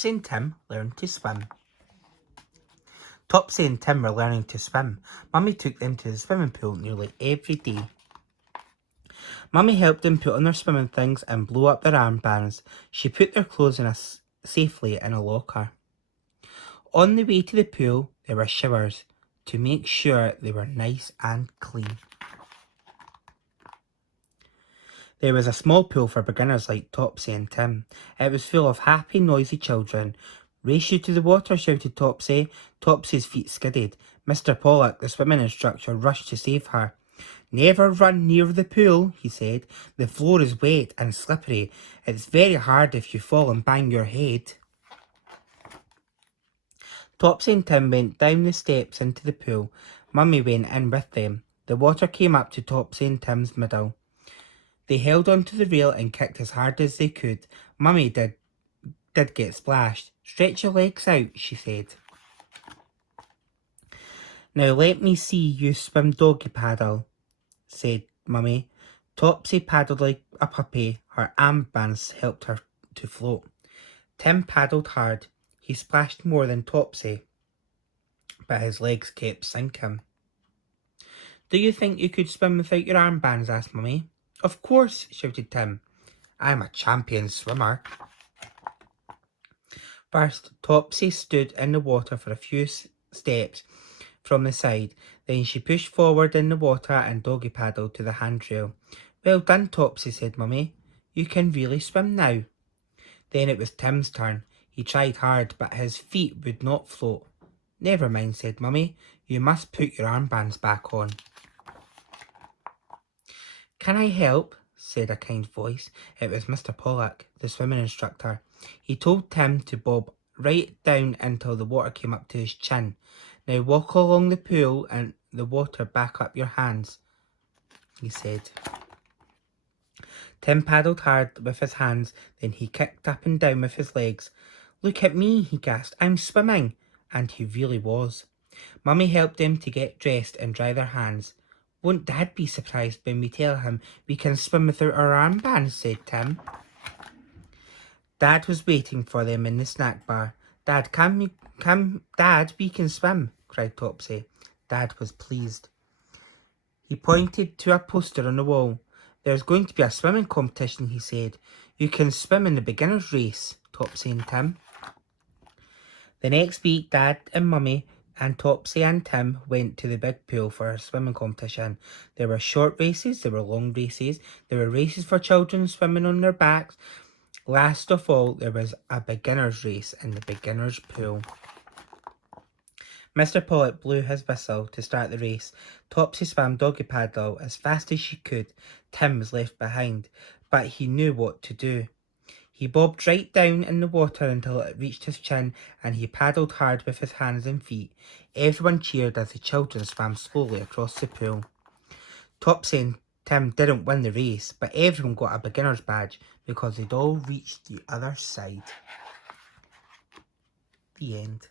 Topsy and Tim learned to swim. Topsy and Tim were learning to swim. Mummy took them to the swimming pool nearly every day. Mummy helped them put on their swimming things and blow up their armbands. She put their clothes safely in a locker. On the way to the pool, there were showers to make sure they were nice and clean. There was a small pool for beginners like Topsy and Tim. It was full of happy, noisy children. "Race you to the water," shouted Topsy. Topsy's feet skidded. Mr. Pollock, the swimming instructor, rushed to save her. "Never run near the pool," he said. "The floor is wet and slippery. It's very hard if you fall and bang your head." Topsy and Tim went down the steps into the pool. Mummy went in with them. The water came up to Topsy and Tim's middle. They held onto the rail and kicked as hard as they could. Mummy did get splashed. "Stretch your legs out," she said. "Now let me see you swim doggy paddle," said Mummy. Topsy paddled like a puppy. Her armbands helped her to float. Tim paddled hard. He splashed more than Topsy, but his legs kept sinking. "Do you think you could swim without your armbands?" asked Mummy. "Of course," shouted Tim. "I'm a champion swimmer." First, Topsy stood in the water for a few steps from the side. Then she pushed forward in the water and doggy paddled to the handrail. "Well done, Topsy," said Mummy. "You can really swim now." Then it was Tim's turn. He tried hard, but his feet would not float. "Never mind," said Mummy. "You must put your armbands back on." "Can I help?" said a kind voice. It was Mr. Pollock, the swimming instructor. He told Tim to bob right down until the water came up to his chin. "Now walk along the pool and the water back up your hands," he said. Tim paddled hard with his hands, then he kicked up and down with his legs. "Look at me," he gasped. "I'm swimming." And he really was. Mummy helped them to get dressed and dry their hands. "Won't Dad be surprised when we tell him we can swim without our armbands?" said Tim. Dad was waiting for them in the snack bar. "Dad, Dad, we can swim," cried Topsy. Dad was pleased. He pointed to a poster on the wall. "There's going to be a swimming competition," he said. "You can swim in the beginner's race, Topsy and Tim." The next week, Dad and Mummy and Topsy and Tim went to the big pool for a swimming competition. There were short races, there were long races, there were races for children swimming on their backs. Last of all, there was a beginner's race in the beginner's pool. Mr. Pollock blew his whistle to start the race. Topsy swam doggy paddle as fast as she could. Tim was left behind, but he knew what to do. He bobbed right down in the water until it reached his chin, and he paddled hard with his hands and feet. Everyone cheered as the children swam slowly across the pool. Topsy and Tim didn't win the race, but everyone got a beginner's badge because they'd all reached the other side. The end.